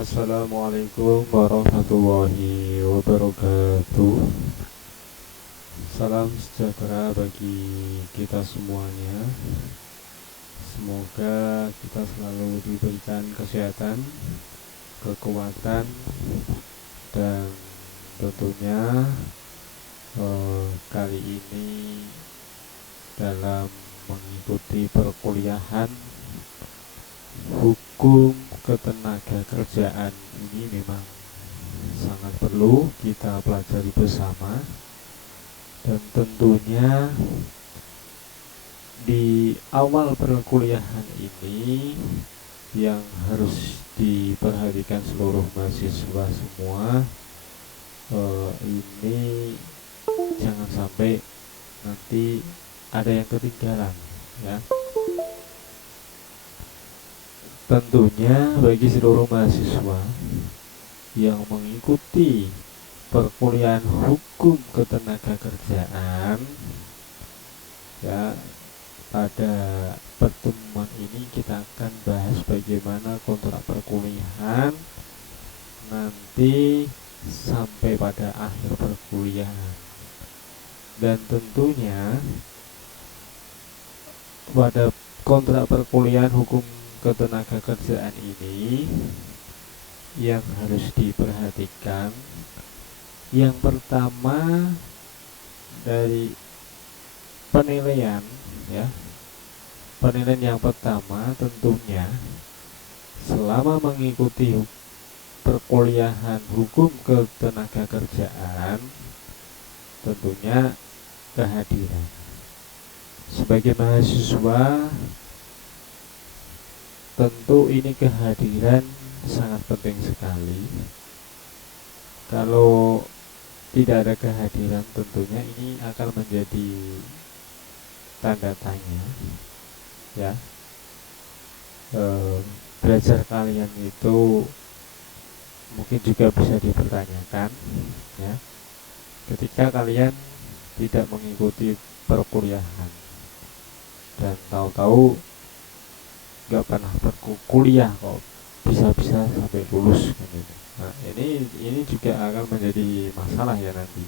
Assalamualaikum warahmatullahi wabarakatuh. Salam sejahtera bagi kita semuanya. Semoga kita selalu diberikan kesehatan, kekuatan, dan tentunya kali ini dalam mengikuti perkuliahan hukum ketenaga kerjaan ini memang sangat perlu kita pelajari bersama, dan tentunya di awal perkuliahan ini yang harus diperhatikan seluruh mahasiswa semua, ini jangan sampai nanti ada yang ketinggalan ya. Tentunya bagi seluruh mahasiswa yang mengikuti perkuliahan hukum ketenaga kerjaan ya, pada pertemuan ini kita akan bahas bagaimana kontrak perkuliahan nanti sampai pada akhir perkuliahan. Dan tentunya pada kontrak perkuliahan hukum ketenaga kerjaan ini yang harus diperhatikan, yang pertama dari penilaian ya. Penilaian yang pertama tentunya selama mengikuti perkuliahan hukum ketenaga kerjaan, tentunya kehadiran. Sebagai mahasiswa, tentu ini kehadiran sangat penting sekali. Kalau tidak ada kehadiran, tentunya ini akan menjadi tanda tanya ya. Belajar kalian itu mungkin juga bisa dipertanyakan ya, ketika kalian tidak mengikuti perkuliahan dan tahu-tahu gak pernah berkuliah kok bisa-bisa sampai lulus gitu. Nah, ini juga akan menjadi masalah ya nanti.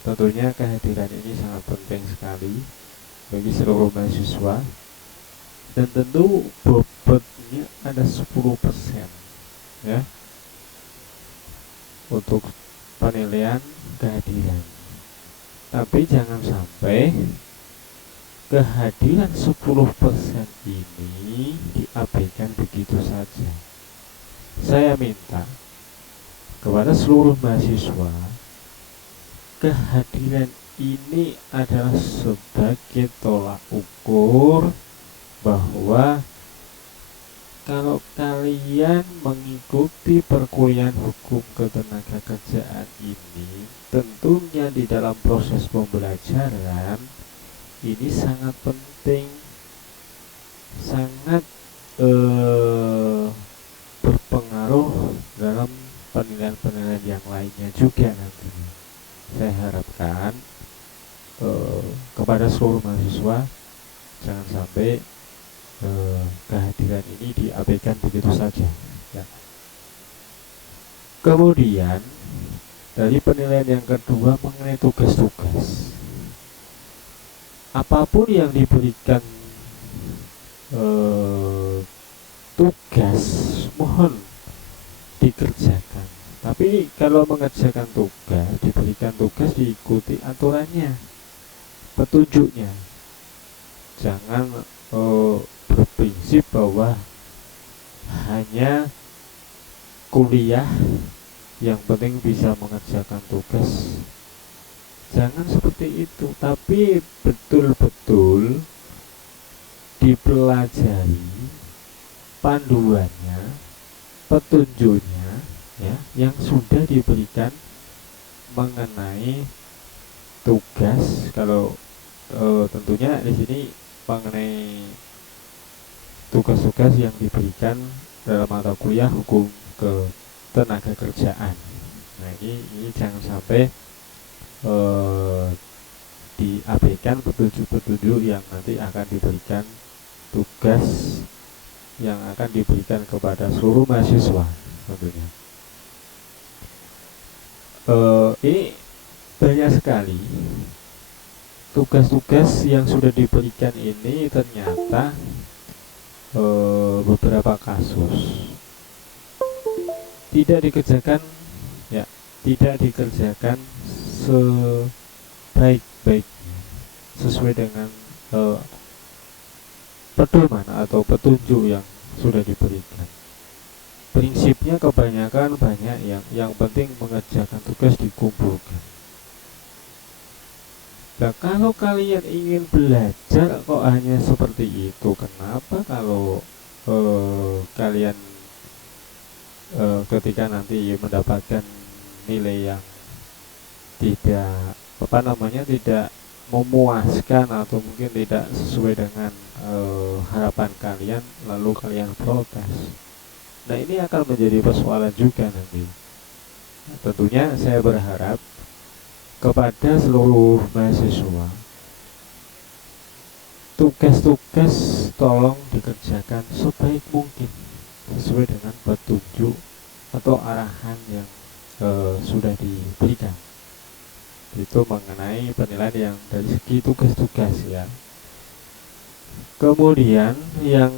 Tentunya kehadiran ini sangat penting sekali bagi seluruh mahasiswa, dan tentu bobotnya ada 10% ya untuk penilaian kehadiran. Tapi jangan sampai kehadiran 10% ini diabaikan begitu saja. Saya minta kepada seluruh mahasiswa, kehadiran ini adalah sebagai tolak ukur bahwa kalau kalian mengikuti perkuliahan hukum ketenaga kerjaan ini, tentunya di dalam proses pembelajaran ini sangat penting, sangat berpengaruh dalam penilaian-penilaian yang lainnya juga nantinya. Saya harapkan kepada seluruh mahasiswa jangan sampai kehadiran ini diabaikan begitu saja ya. Kemudian dari penilaian yang kedua mengenai tugas-tugas, apapun yang diberikan tugas mohon dikerjakan. Tapi kalau mengerjakan tugas, diberikan tugas, diikuti aturannya, petunjuknya. Jangan berprinsip bahwa hanya kuliah yang penting bisa mengerjakan tugas. Jangan seperti itu, tapi betul-betul dipelajari panduannya, petunjuknya ya, yang sudah diberikan mengenai tugas. Kalau tentunya di sini mengenai tugas-tugas yang diberikan dalam mata kuliah hukum ketenaga kerjaan. Nah, ini jangan sampai diabaikan petunjuk-petunjuk yang nanti akan diberikan, tugas yang akan diberikan kepada seluruh mahasiswa. tentunya. Ini banyak sekali tugas-tugas yang sudah diberikan ini ternyata beberapa kasus tidak dikerjakan, ya, tidak dikerjakan sebaik-baiknya sesuai dengan pedoman atau petunjuk yang sudah diberikan. Prinsipnya kebanyakan banyak yang penting mengerjakan tugas dikumpulkan. Nah, kalau kalian ingin belajar kok hanya seperti itu, kenapa kalau kalian ketika nanti mendapatkan nilai yang tidak tidak memuaskan atau mungkin tidak sesuai dengan harapan kalian, lalu kalian protes? Nah, ini akan menjadi persoalan juga nanti. Nah, tentunya saya berharap kepada seluruh mahasiswa, tugas-tugas tolong dikerjakan sebaik mungkin sesuai dengan petunjuk atau arahan yang sudah diberikan. Itu mengenai penilaian yang dari segi tugas-tugas, ya. Kemudian yang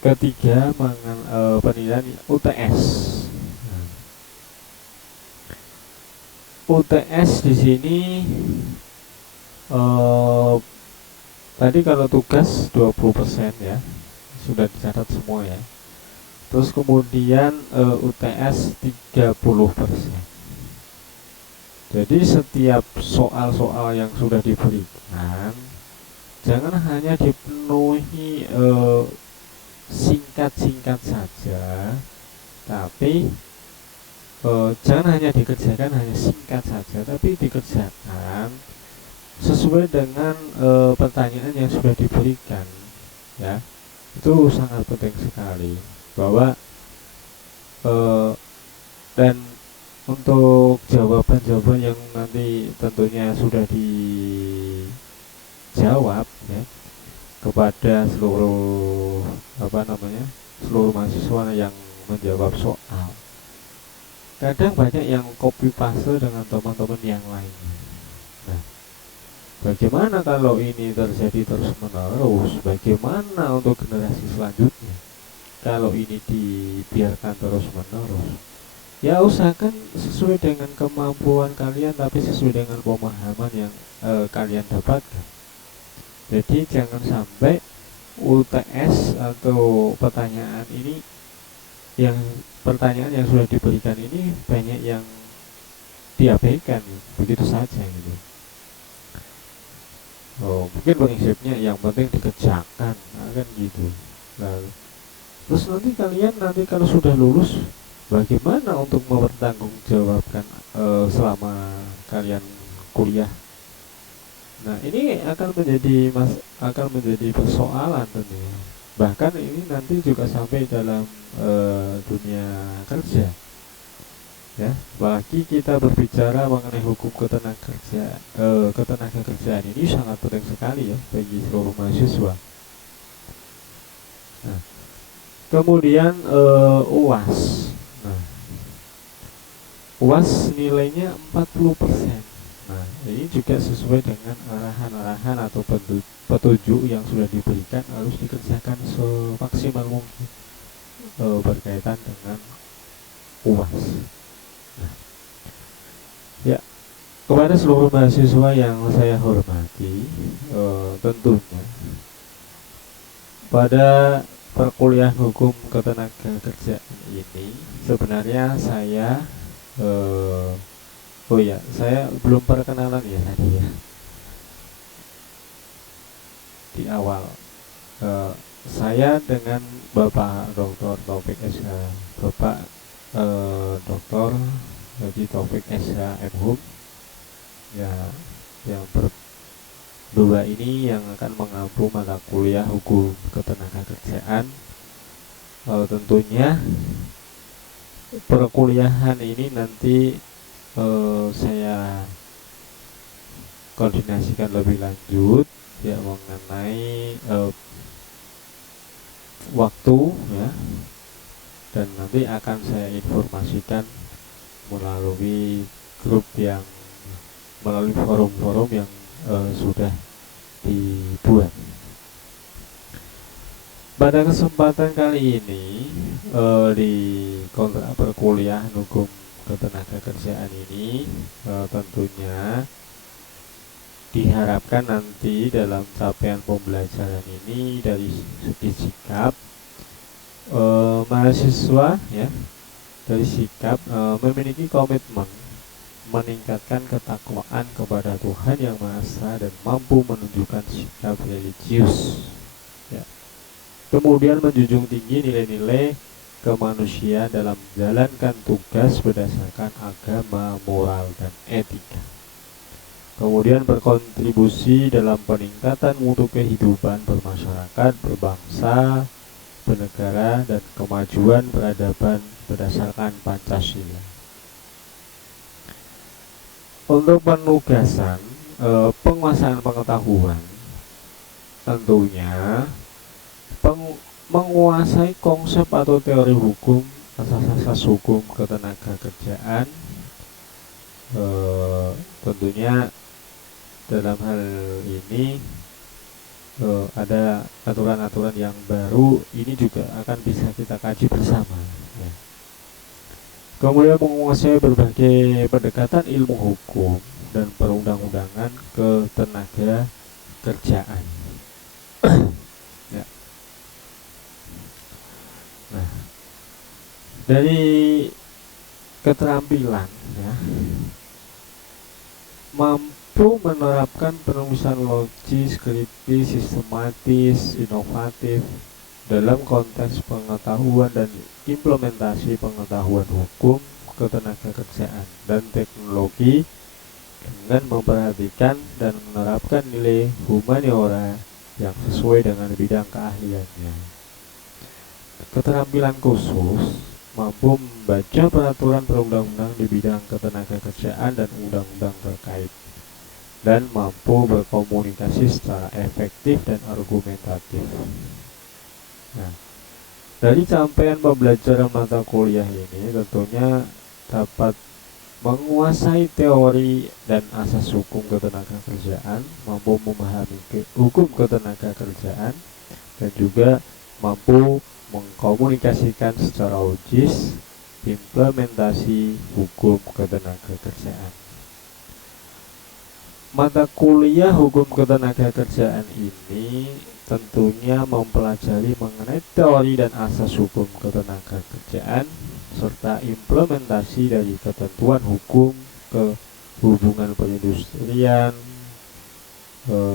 ketiga penilaian UTS. UTS di sini tadi kalau tugas 20% ya, sudah dicatat semua ya. Terus kemudian UTS 30%. Jadi setiap soal-soal yang sudah diberikan jangan hanya dipenuhi singkat-singkat saja, tapi jangan hanya dikerjakan hanya singkat saja, tapi dikerjakan sesuai dengan pertanyaan yang sudah diberikan, ya. Itu sangat penting sekali bahwa dan untuk jawaban-jawaban yang nanti tentunya sudah dijawab, ya, kepada seluruh seluruh mahasiswa yang menjawab soal. Kadang banyak yang copy paste dengan teman-teman yang lainnya. Nah, bagaimana kalau ini terjadi terus-menerus? Bagaimana untuk generasi selanjutnya kalau ini dibiarkan terus-menerus? Ya, usahakan sesuai dengan kemampuan kalian, tapi sesuai dengan pemahaman yang kalian dapatkan. Jadi jangan sampai UTS atau pertanyaan yang sudah diberikan ini banyak yang diabaikan begitu saja gitu. Mungkin prinsipnya yang penting dikerjakan, kan gitu. Lalu terus nanti kalau sudah lulus, bagaimana untuk mempertanggungjawabkan selama kalian kuliah? Nah, ini akan menjadi persoalan tentunya. Bahkan ini nanti juga sampai dalam dunia kerja, ya. Apalagi kita berbicara mengenai hukum ketenagakerjaan ini sangat penting sekali ya bagi seluruh mahasiswa. Nah, kemudian UAS. Nah, UAS nilainya 40%. Nah, ini juga sesuai dengan arahan-arahan atau petunjuk yang sudah diberikan, harus dikerjakan semaksimal mungkin berkaitan dengan UAS. Nah, ya, kepada seluruh mahasiswa yang saya hormati, tentunya pada perkuliahan hukum ketenagakerjaan ini sebenarnya saya saya belum perkenalan ya tadi ya di awal. Saya dengan Bapak Dr. Taufik SH, Bapak Dr. Haji Taufik SH MHum, ya, yang berdua ini yang akan mengampu mata kuliah hukum ketenagakerjaan. Tentunya perkuliahan ini nanti saya koordinasikan lebih lanjut ya mengenai waktu, ya, dan nanti akan saya informasikan melalui grup yang melalui forum-forum yang sudah dibuat. Pada kesempatan kali ini di kontrak perkuliahan hukum ketenagakerjaan ini tentunya diharapkan nanti dalam capaian pembelajaran ini dari segi sikap mahasiswa ya, dari sikap memiliki komitmen meningkatkan ketakwaan kepada Tuhan Yang Maha Esa dan mampu menunjukkan sikap religius ya. Kemudian menjunjung tinggi nilai-nilai kemanusiaan dalam menjalankan tugas berdasarkan agama, moral, dan etika. Kemudian berkontribusi dalam peningkatan mutu kehidupan bermasyarakat, berbangsa, bernegara, dan kemajuan peradaban berdasarkan Pancasila. Untuk penugasan penguasaan pengetahuan, tentunya menguasai konsep atau teori hukum, asas-asas hukum ketenagakerjaan, tentunya dalam hal ini ada aturan-aturan yang baru, ini juga akan bisa kita kaji bersama ya. Kemudian menguasai berbagai pendekatan ilmu hukum dan perundang-undangan ketenaga kerjaan ya. Nah, dari keterampilan ya, mampu menerapkan penulisan logis, kritis, sistematis, inovatif dalam konteks pengetahuan dan implementasi pengetahuan hukum ketenagakerjaan dan teknologi dengan memperhatikan dan menerapkan nilai humaniora yang sesuai dengan bidang keahliannya. Keterampilan khusus mampu membaca peraturan perundang-undang di bidang ketenagakerjaan dan undang-undang terkait, dan mampu berkomunikasi secara efektif dan argumentatif. Nah, dari capaian pembelajaran mata kuliah ini tentunya dapat menguasai teori dan asas hukum ketenagakerjaan, mampu memahami hukum ketenagakerjaan, dan juga mampu mengkomunikasikan secara logis implementasi hukum ketenagakerjaan. Mata kuliah hukum ketenagakerjaan ini tentunya mempelajari mengenai teori dan asas hukum ketenagakerjaan serta implementasi dari ketentuan hukum ke hubungan perindustrian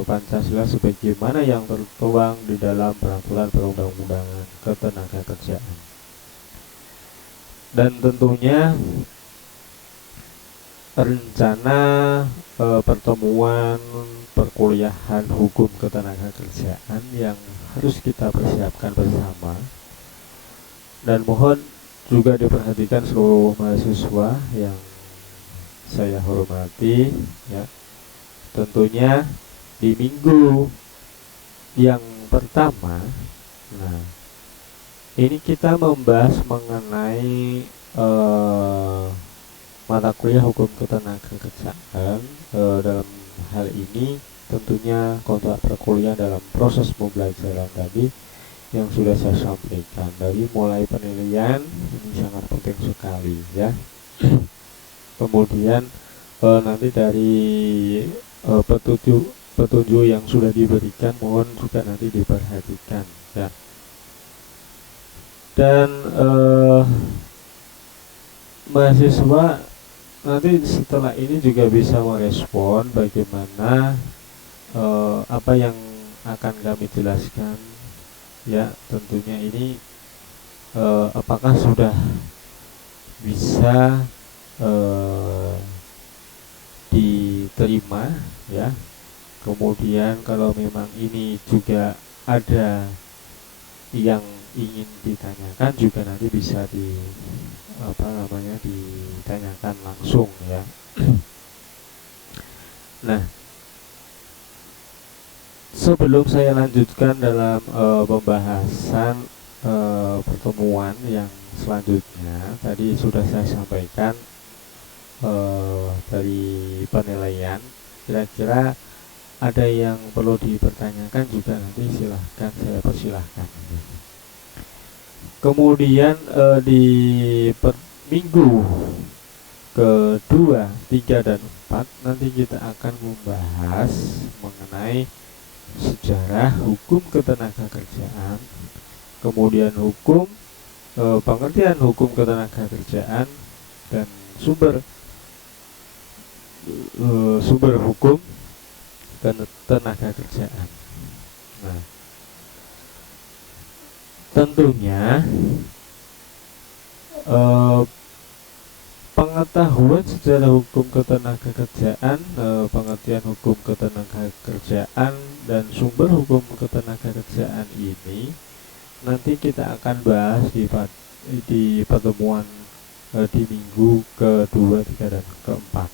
Pancasila sebagaimana yang tertuang di dalam peraturan perundang-undangan ketenagakerjaan. Dan tentunya rencana pertemuan perkuliahan hukum ketenagakerjaan yang harus kita persiapkan bersama, dan mohon juga diperhatikan seluruh mahasiswa yang saya hormati ya. Tentunya di minggu yang pertama, nah ini kita membahas mengenai mata kuliah hukum ketenagakerjaan. Dalam hal ini tentunya kontrak perkuliahan dalam proses pembelajaran tadi yang sudah saya sampaikan, dari mulai penilaian ini sangat penting sekali ya. Kemudian nanti dari petunjuk yang sudah diberikan mohon juga nanti diperhatikan ya. Dan mahasiswa nanti setelah ini juga bisa merespon bagaimana apa yang akan kami jelaskan ya. Tentunya ini apakah sudah bisa diterima ya. Kemudian kalau memang ini juga ada yang ingin ditanyakan juga nanti bisa ditanyakan langsung ya. Nah, sebelum saya lanjutkan dalam pembahasan pertemuan yang selanjutnya tadi sudah saya sampaikan dari penilaian. Kira-kira ada yang perlu dipertanyakan juga, nanti silahkan saya persilahkan. Kemudian di minggu kedua, 3, dan 4 nanti kita akan membahas mengenai sejarah hukum ketenagakerjaan, kemudian pengertian hukum ketenagakerjaan, dan sumber hukum ketenagakerjaan. Nah, tentunya pengetahuan sejarah hukum ketenagakerjaan, pengertian hukum ketenagakerjaan, dan sumber hukum ketenagakerjaan ini nanti kita akan bahas di pertemuan di minggu kedua, 3, dan keempat.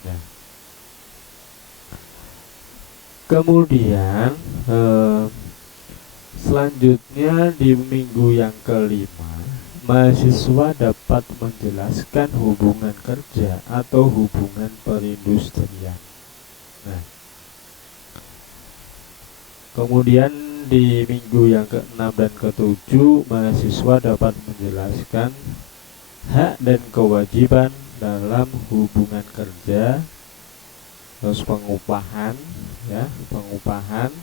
Ya. Kemudian selanjutnya di minggu yang kelima, mahasiswa dapat menjelaskan hubungan kerja atau hubungan perindustrian. Nah, kemudian di minggu yang ke-6 dan ke-7, mahasiswa dapat menjelaskan hak dan kewajiban dalam hubungan kerja, terus pengupahan, ya, pengupahan.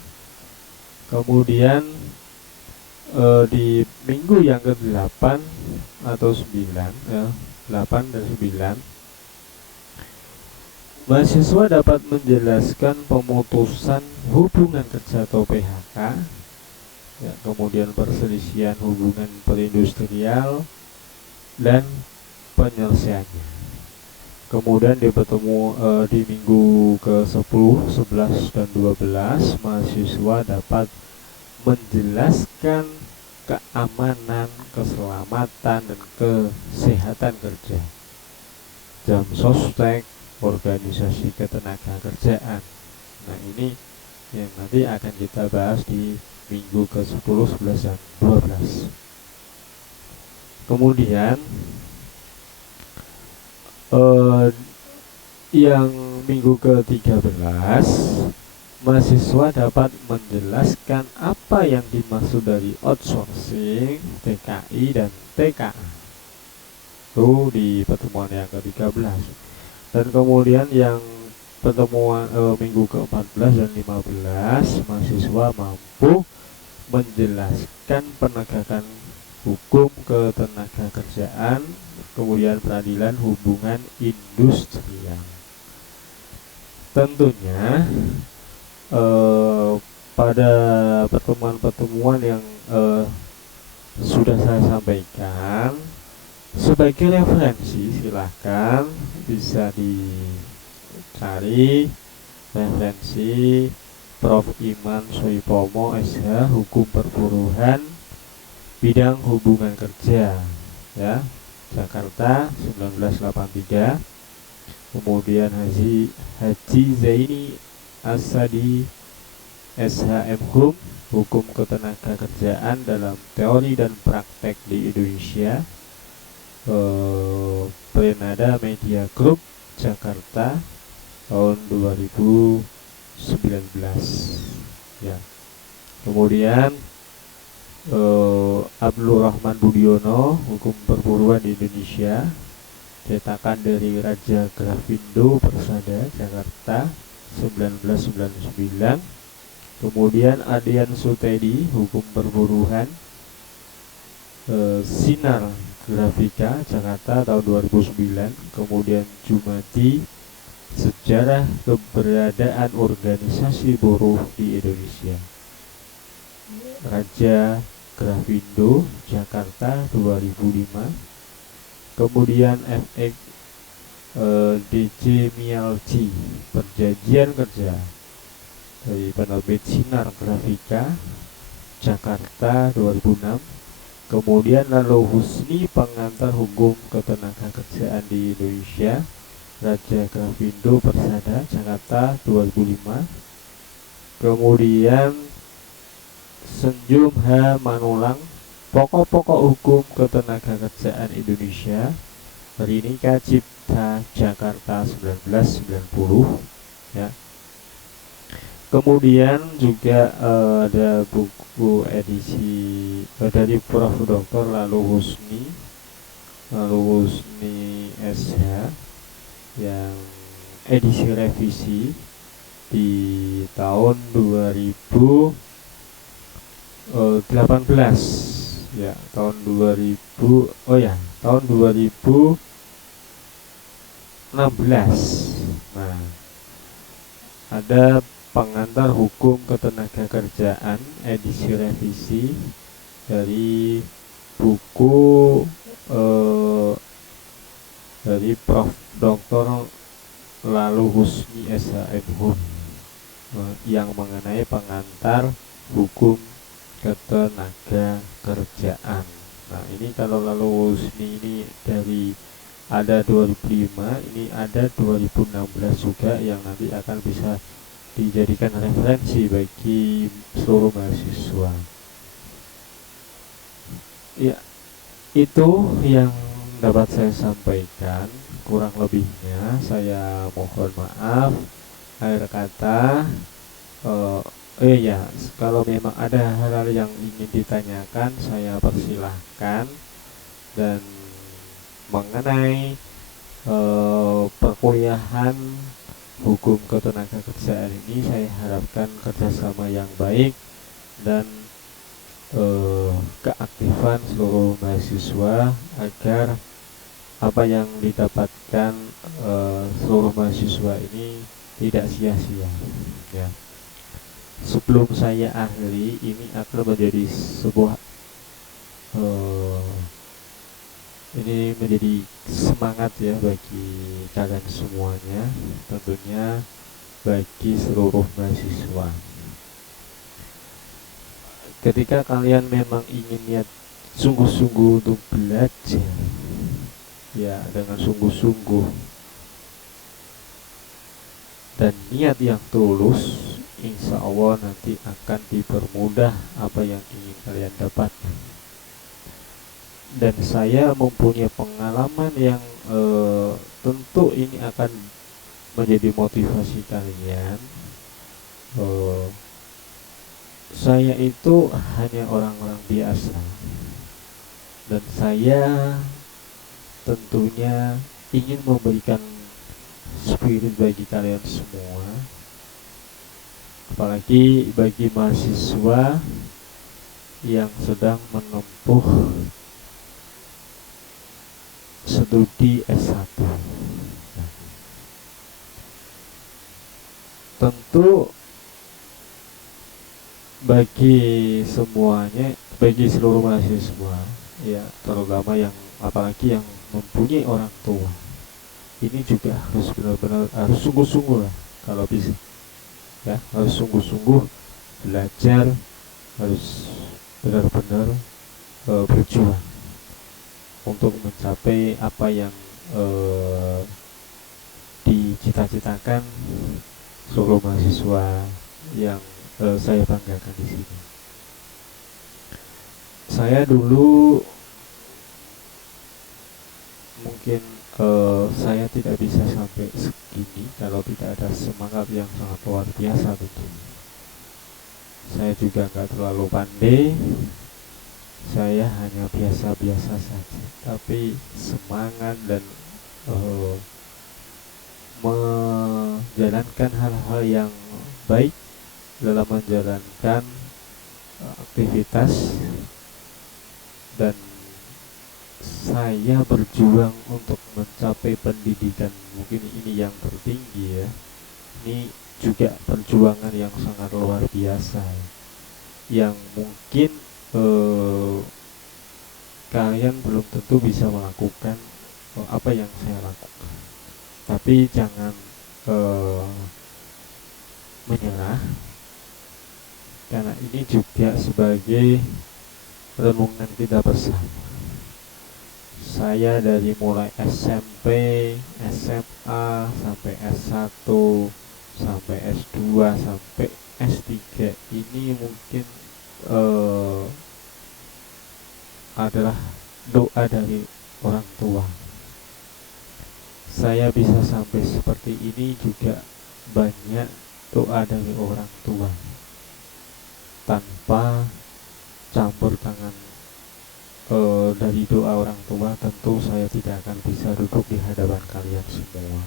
Kemudian di minggu yang ke-8 atau 9, ya, 8 dan 9, mahasiswa dapat menjelaskan pemutusan hubungan kerja atau PHK, ya, kemudian perselisihan hubungan perindustrial dan penyelesaiannya. Kemudian di minggu ke-10, 11, dan 12, mahasiswa dapat menjelaskan keamanan, keselamatan, dan kesehatan kerja, jam sostek, organisasi ketenagakerjaan. Nah, ini yang nanti akan kita bahas di minggu ke-10, 11, dan 12. Kemudian yang minggu ke-13, mahasiswa dapat menjelaskan apa yang dimaksud dari outsourcing, TKI, dan TKA. Itu di pertemuan yang ke-13. Dan kemudian yang pertemuan minggu ke-14 dan 15, mahasiswa mampu menjelaskan penegakan hukum ketenagakerjaan, kemudian peradilan hubungan industrial. Tentunya pada pertemuan-pertemuan yang sudah saya sampaikan, sebagai referensi silahkan bisa dicari referensi Prof. Iman Soipomo SH, Hukum Perburuhan bidang hubungan kerja, ya, Jakarta 1983. Kemudian Haji Zaini Asadi SHM Hukum Ketenagakerjaan dalam Teori dan Praktek di Indonesia, Prenada Media Group, Jakarta tahun 2019, ya. Kemudian Abdul Rahman Budiono, Hukum Perburuan di Indonesia, cetakan dari Raja Grafindo Persada, Jakarta 1999. Kemudian Adian Sutedi, Hukum Perburuhan, Sinar Grafika, Jakarta tahun 2009. Kemudian Jumadi, Sejarah Keberadaan Organisasi Buruh di Indonesia, Raja Grafindo, Jakarta 2005. Kemudian FX DJ Mialci, Perjanjian Kerja, dari penerbit Sinar Grafika, Jakarta 2006. Kemudian Lalo Husni, Pengantar Hukum Ketenagakerjaan di Indonesia, Raja Grafindo Persada, Jakarta 2005. Kemudian Senjum H. Manulang, Pokok-pokok hukum ketenagakerjaan Indonesia, Rinika Cipta Jakarta 1990 ya. Kemudian juga ada buku edisi dari Prof. Dr. Lalu Husni SH yang edisi revisi di tahun 2018 ya, tahun 2016. Nah, ada pengantar hukum ketenagakerjaan edisi revisi dari buku dari Prof. Dr. Lalu Husni SHMHUM yang mengenai pengantar hukum ketenagakerjaan. Nah, ini kalau Lalu Husni ini dari ada 2005, ini ada 2016 juga yang nanti akan bisa dijadikan referensi bagi seluruh mahasiswa. Ya, itu yang dapat saya sampaikan. Kurang lebihnya saya mohon maaf. Akhir kata, ya, kalau memang ada hal-hal yang ingin ditanyakan, saya persilahkan. Dan mengenai perkuliahan hukum ketenagakerjaan ini, saya harapkan kerjasama yang baik dan keaktifan seluruh mahasiswa agar apa yang didapatkan seluruh mahasiswa ini tidak sia-sia ya. Sebelum saya akhiri, ini akan menjadi sebuah ini menjadi semangat ya bagi kalian semuanya, tentunya bagi seluruh mahasiswa. Ketika kalian memang ingin niat sungguh-sungguh untuk belajar ya, dengan sungguh-sungguh dan niat yang tulus, insya Allah nanti akan dipermudah apa yang ingin kalian dapatkan. Dan saya mempunyai pengalaman yang tentu ini akan menjadi motivasi kalian. Saya itu hanya orang-orang biasa, dan saya tentunya ingin memberikan spirit bagi kalian semua, apalagi bagi mahasiswa yang sedang menempuh studi S1. Nah, tentu bagi semuanya, bagi seluruh mahasiswa ya, terutama yang apalagi yang mempunyai orang tua, ini juga harus benar-benar harus sungguh-sungguh lah kalau bisa ya, harus sungguh-sungguh belajar, harus benar-benar berjuang untuk mencapai apa yang dicita-citakan seluruh mahasiswa yang saya banggakan di sini. Saya dulu mungkin saya tidak bisa sampai segini kalau tidak ada semangat yang sangat luar biasa begini. Saya juga nggak terlalu pandai, saya hanya biasa-biasa saja, tapi semangat dan menjalankan hal-hal yang baik dalam menjalankan aktivitas, dan saya berjuang untuk mencapai pendidikan mungkin ini yang tertinggi ya. Ini juga perjuangan yang sangat luar biasa ya, yang mungkin kalian belum tentu bisa melakukan apa yang saya lakukan. Tapi jangan menyerah, karena ini juga sebagai renungan kita bersama. Saya dari mulai SMP, SMA, sampai S1, sampai S2, sampai S3 ini mungkin adalah doa dari orang tua. Saya bisa sampai seperti ini juga banyak doa dari orang tua. Tanpa campur tangan dari doa orang tua, tentu saya tidak akan bisa duduk di hadapan kalian semua.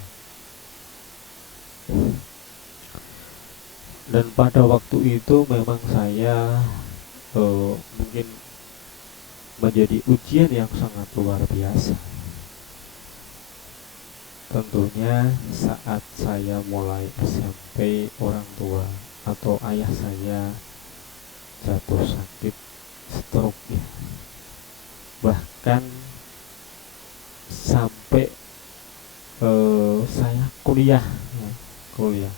Dan pada waktu itu memang saya mungkin menjadi ujian yang sangat luar biasa. Tentunya saat saya mulai SMP, orang tua atau ayah saya jatuh sakit stroke ya. Bahkan sampai saya kuliah ya, kuliah.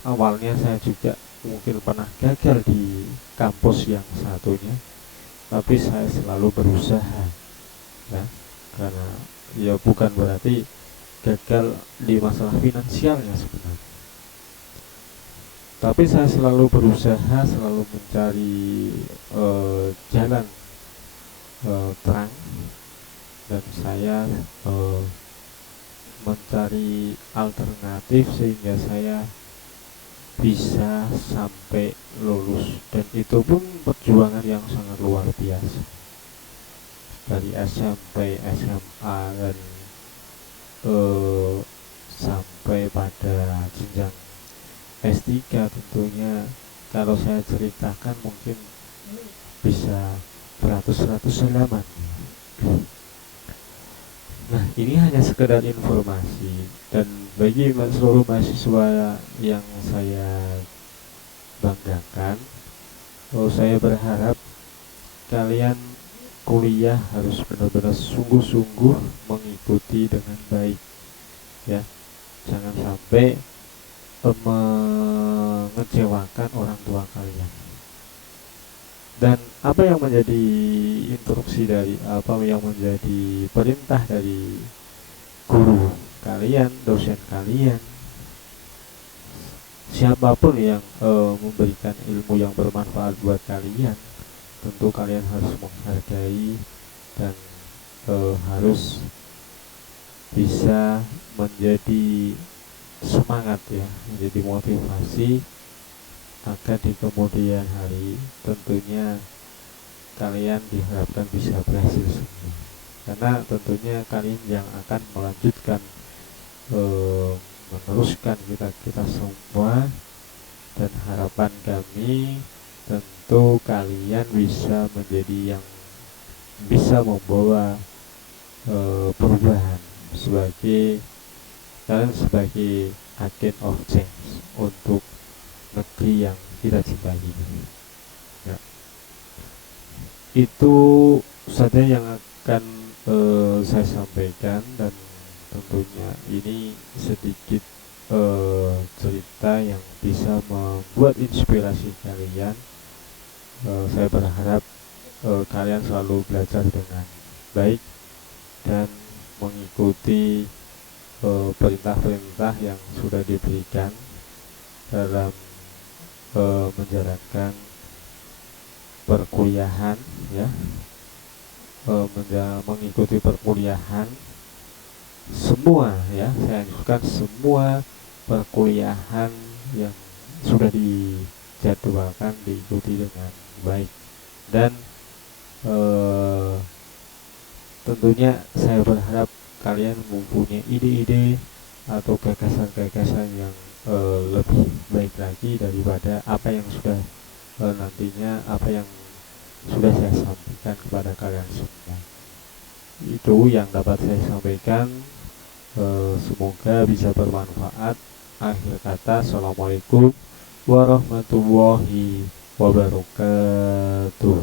Awalnya saya juga mungkin pernah gagal di kampus yang satunya, tapi saya selalu berusaha ya, karena ya bukan berarti gagal di masalah finansialnya sebenarnya, tapi saya selalu berusaha, selalu mencari jalan terang, dan saya mencari alternatif sehingga saya bisa sampai lulus. Dan itu pun perjuangan yang sangat luar biasa, dari SMP, SMA, dan sampai pada jenjang S3. Tentunya kalau saya ceritakan mungkin bisa beratus-ratus halaman. Nah, ini hanya sekedar informasi, dan bagi seluruh mahasiswa yang saya banggakan, saya berharap kalian kuliah harus benar-benar sungguh-sungguh mengikuti dengan baik ya. Jangan sampai mengecewakan orang tua kalian. Dan apa yang menjadi instruksi dari, apa yang menjadi perintah dari guru kalian, dosen kalian, siapapun yang memberikan ilmu yang bermanfaat buat kalian, tentu kalian harus menghargai dan harus bisa menjadi semangat ya, menjadi motivasi agar di kemudian hari tentunya kalian diharapkan bisa berhasil semua. Karena tentunya kalian yang akan melanjutkan, meneruskan kita semua, dan harapan kami tentu kalian bisa menjadi yang bisa membawa perubahan sebagai kalian sebagai agent of change untuk negeri yang kita cintai ini ya. Itu saja yang akan saya sampaikan, dan tentunya ini sedikit cerita yang bisa membuat inspirasi kalian. Saya berharap kalian selalu belajar dengan baik dan mengikuti perintah-perintah yang sudah diberikan dalam menjalankan perkuliahan ya, mengikuti perkuliahan semua ya. Saya anjurkan semua perkuliahan yang sudah dijadwalkan diikuti dengan baik, dan tentunya saya berharap kalian mempunyai ide-ide atau gagasan-gagasan yang lebih baik lagi daripada apa yang sudah nantinya apa yang sudah saya sampaikan kepada kalian semua. Itu yang dapat saya sampaikan. Semoga bisa bermanfaat. Akhir kata, assalamualaikum warahmatullahi wabarakatuh.